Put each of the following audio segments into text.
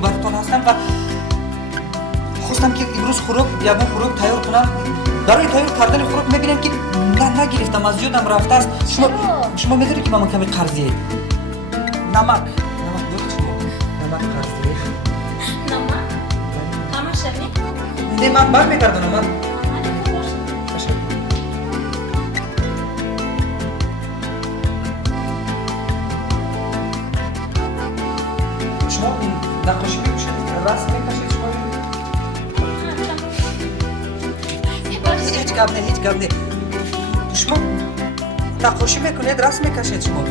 روبرتون هستم و خواستم که امروز خوراک یگان خوراک تیار کنم. برای تیار کردن خوراک میبینم که نگرفتم، از یادم رفته است. شما میدونید که من کمی قرضیه. نمک دارید شما؟ نمک قرضیه. نمک؟ همه شبیه؟ نه من برمیگردم. من شما نقاشی میکشید؟ رسم میکشید شما؟ هیچ گپ نه. شما نقاشی میکنید، رسم میکشید شما؟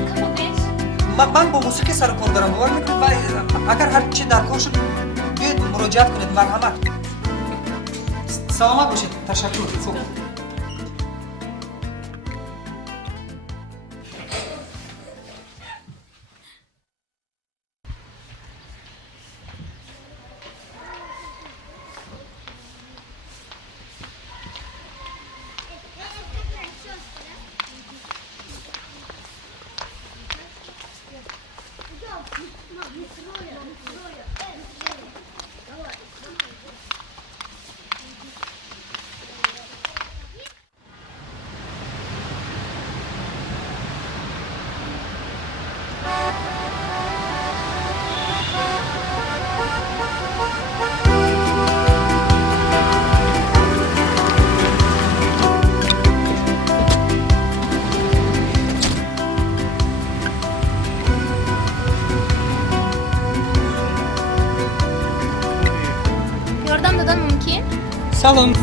من با موسیقی سر و کار دارم، باور میکنید؟ و اگر هر چی در کار شد بیاید مراجعت کنید. مرحمت. سلامت باشید. تشکر. خوب. سلام.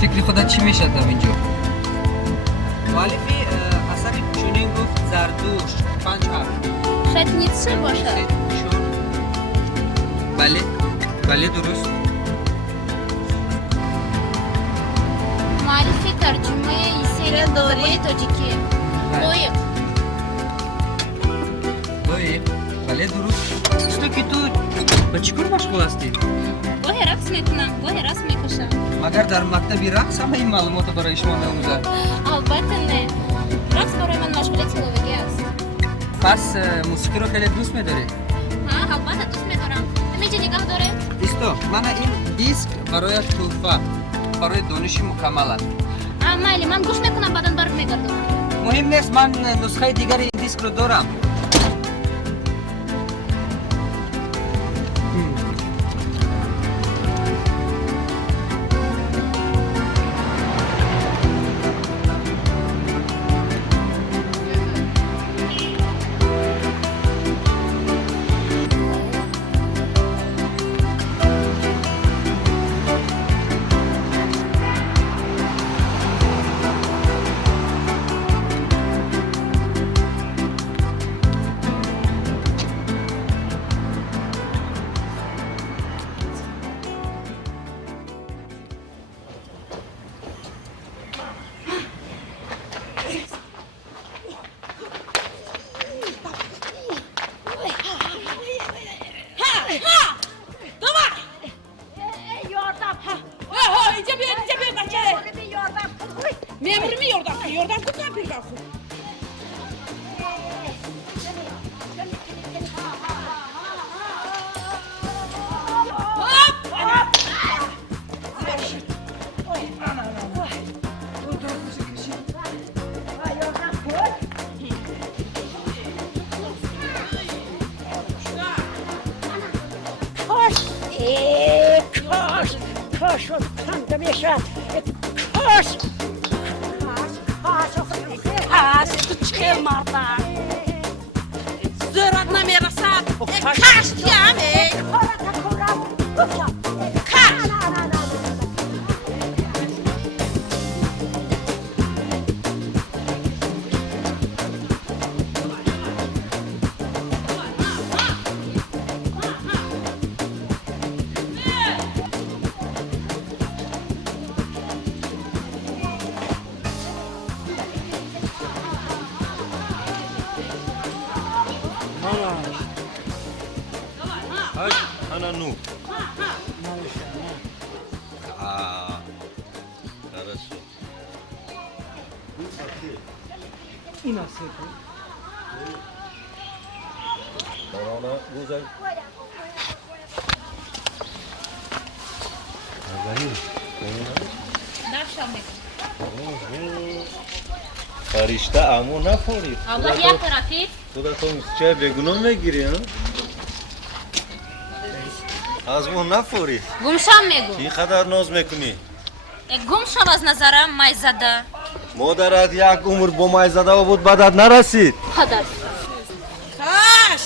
فکر خودت چی میشد در اینجا؟ مؤلفی اثری چنین گفت زردوشت 5 حرف. شاید نیتشه باشه. بله درست. مؤلفی ترجمه ایسری دوره تاجیکی. لایق. بله درست. تو که تو با چیکار مشغول هستی؟ گاهی رقص میکنم، گاهی رسم میکشم. مگر در مکتبی رقص همه این معلومات برای شما می‌آموزد؟ البته نه. رقص برای من مشغولیت لغوی است. پس موسیقی رو خیلی دوست می‌داری؟ البته دوست می‌دارم. همینجا نگاه داره؟ ایستو، من این دیسک برای تحفه، برای دانش مکمل است. مایلی، من گوش میکنم بعداً برمیگردم. مهم نیست، من نسخه دیگر این دیسک رو دارم. کاش خنده میشد. کاش تو چه مردم زورت نمیرسد. کاش دیامه کاش Ana nu. Хорошо. این است. Ona güzel. داشتم میگم فرشته امو نخوری الله یک طرفی خدا تو چه بگونم میگیری ها از مو نفوری گمشم میگو چی قدر ناز میکنی گمشم از نظرم مای زده مادرت یک عمر با مای زده بود بدت نرسید خدا کاش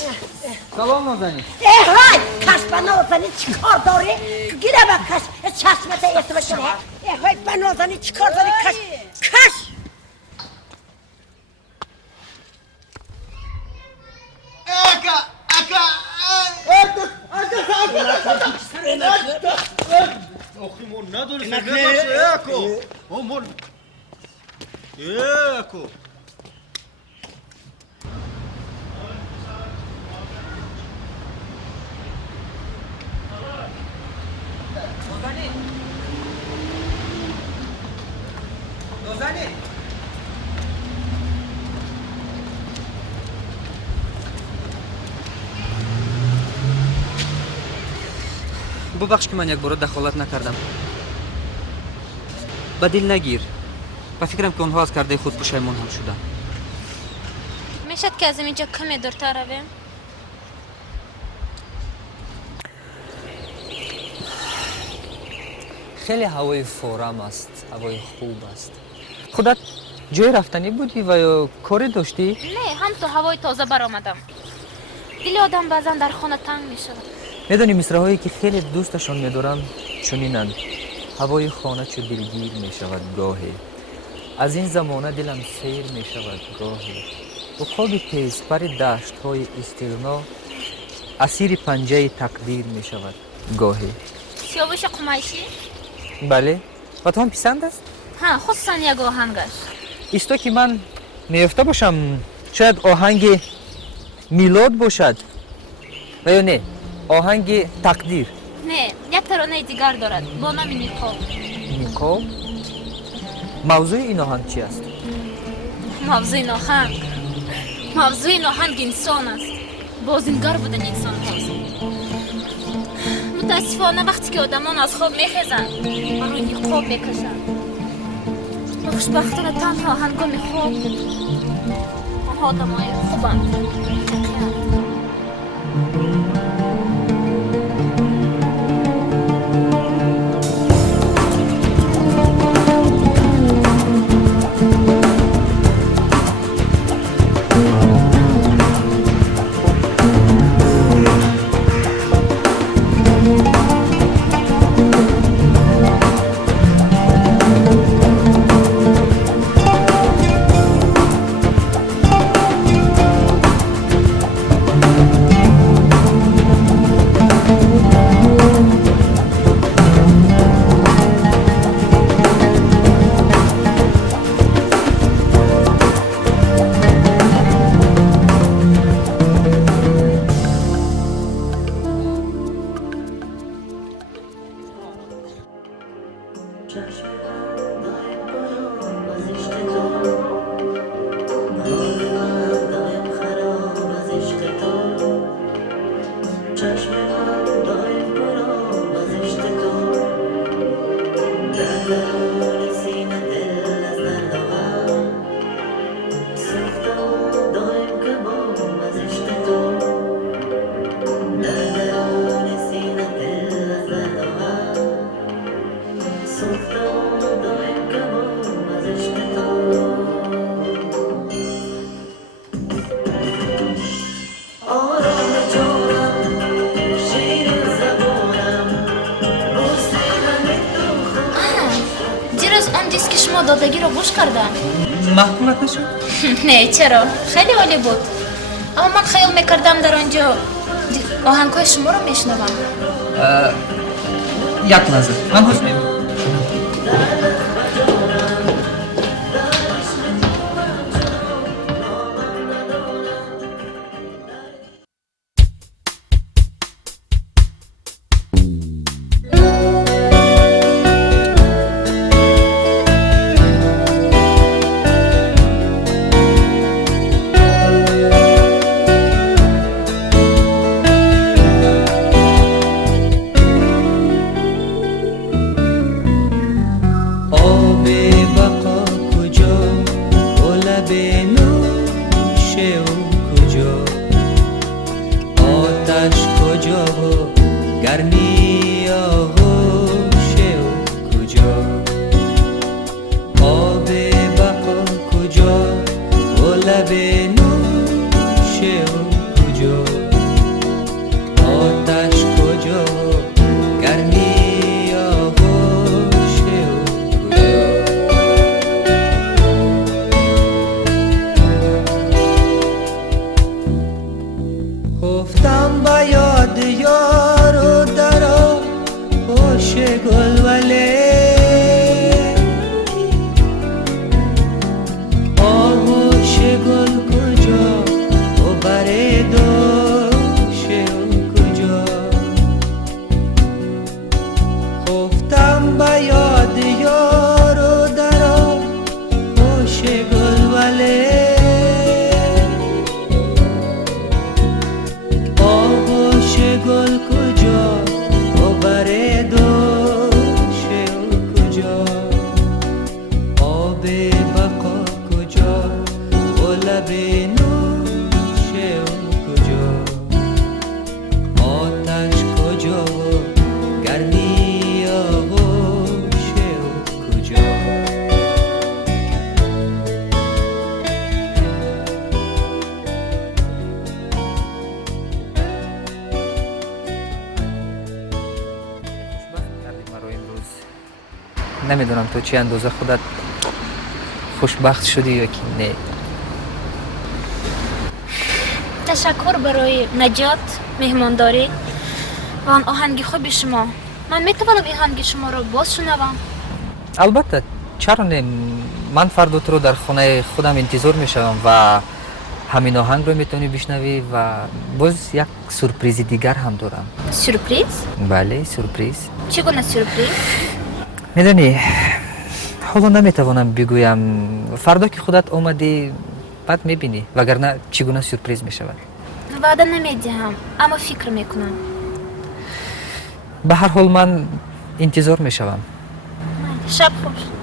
سلام نازنین های کاش بنازنی چی کار داری گیره با کاش چشمت ارتباط کنه های بنازنی چی کار داری کاش کاش آخی مون نداری سرگه اکو مون اکو نازنین ببخش که من یک بار دخالت نکردم به دل نگیر و فکرم که اونها از کرده خود پشیمون هم شدن میشد که از اینجا کمی دورتر رویم خیلی هوای فورم است هوای خوب است خودت جای رفتنی بودی و یا کاری داشتی؟ نه هم تو هوای تازه برآمدم دل آدم بعضا در خانه تنگ میشود میدونی مصرع‌هایی که خیلی دوستشان میدارم چنینند هوای خانه چه دلگیر میشود گاهی از این زمانه دلم سیر میشود گاهی و خوابی تیز پر دشت های استغنا اسیر پنجه تقدیر میشود گاهی سیاوش قمیشی بله و تو هم پسند است؟ ها خصوصا یک آهنگش ایستا که من میفته باشم شاید آهنگ میلاد باشد و یا نه آهنگ تقدیر نه یک ترانه دیگر دارد با نام نیکو نیکو موضوع این آهنگ چی است؟ موضوع این آهنگ انسان است بازینگر بودن انسان هاست متاسفانه وقتی که آدمان از خواب میخیزن و روی نقاب میکشن خوشبختانه تنها هنگام خواب آنها آدمای خوبند دادگی رو گوش کردم محکومت نشد؟ نه چرا؟ خیلی عالی بود اما من خیال میکردم در آنجا آهنگای شما رو میشنوم یک لحظه من حس می‌کنم نمیدونم تو چه اندازه خودت خوشبخت شدی یا که نه. تشکر برای نجات، مهمانداری و آن آهنگ خوب شما. من میتوانم این آهنگ شما را باز شنوم؟ البته چرا نه، من فردا تو رو در خانه خودم انتظار میشم و همین آهنگ رو میتونی بشنوی و باز یک سورپریز دیگر هم دارم. سورپریز؟ بله سورپریز. چگونه سورپریز؟ میدونی حالا نمیتوانم بگویم، فردا که خودت اومدی بعد میبینی، وگرنه چگونه سورپریز میشود. وعده نمیدهم اما فکر میکنم. به هر حال من انتظار میشوم. شب خوش.